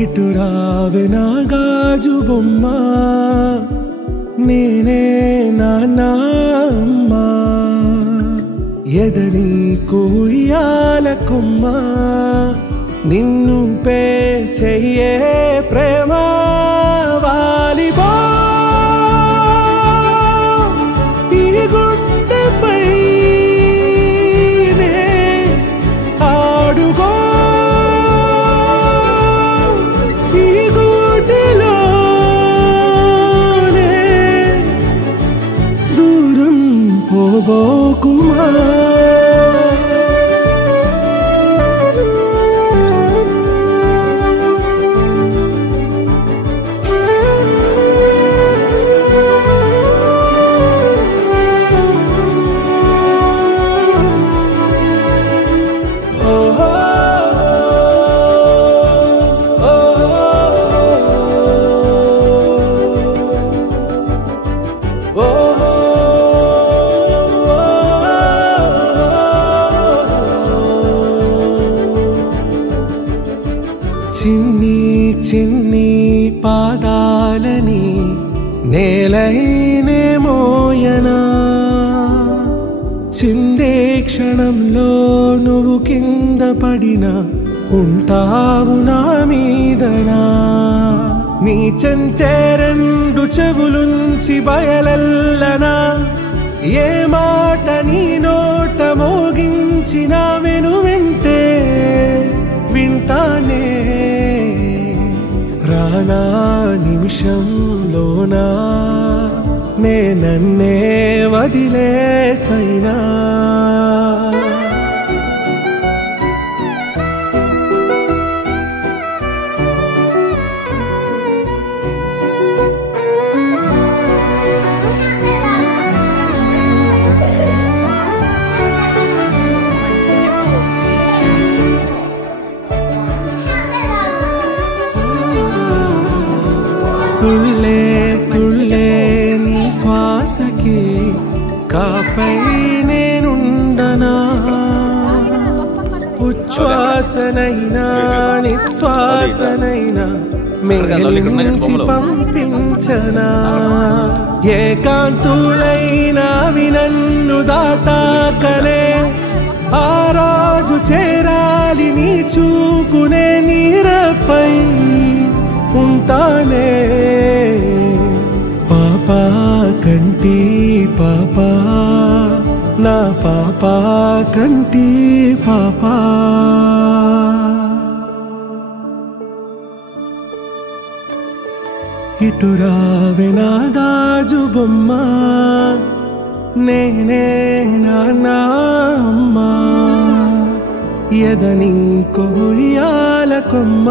ఇటురావే నా గాజు బొమ్మ నేనే నాన్న అమ్మ ఎదని కుయ్యాల కొమ్మ నిన్ను పే చెయ్యే ప్రేమ వాలిబో ఈ గుండెపై ఆడుగో ఈ గుడిలోనే దూరం పోబోకుమా చిన్ని చిన్ని పాదాలని నేలైనే మోయనా చిందే క్షణంలో నువ్వు కింద పడినా ఉంటావు నా మీదనా నీ చెంతే రెండు చెవులుంచి బయలెల్లనా ఏ మాట నీ నోట మోగించిన వెను వింటే వింటానే రానా నిమిషంలోనా నే నన్నే వదిలేసైనా తుళ్ళే తుళ్ళే నీ శ్వాసకి కాపై నేనుండనా ఉచ్ఛ్వాసనైనా నిశ్వాసనైనా మేలించి పంపించనా ఏకాంతులైనా నన్ను దాటాకనే ఆ రోజు చేరాలి నీ చూపునే నీరపై ఉంటానే పాపా కంటి పాపా నా పాపా కంటి పాపా ఇటురావే నా గాజు బొమ్మ నేనే నాన్న అమ్మ ఎదని కొయ్యాల కొమ్మ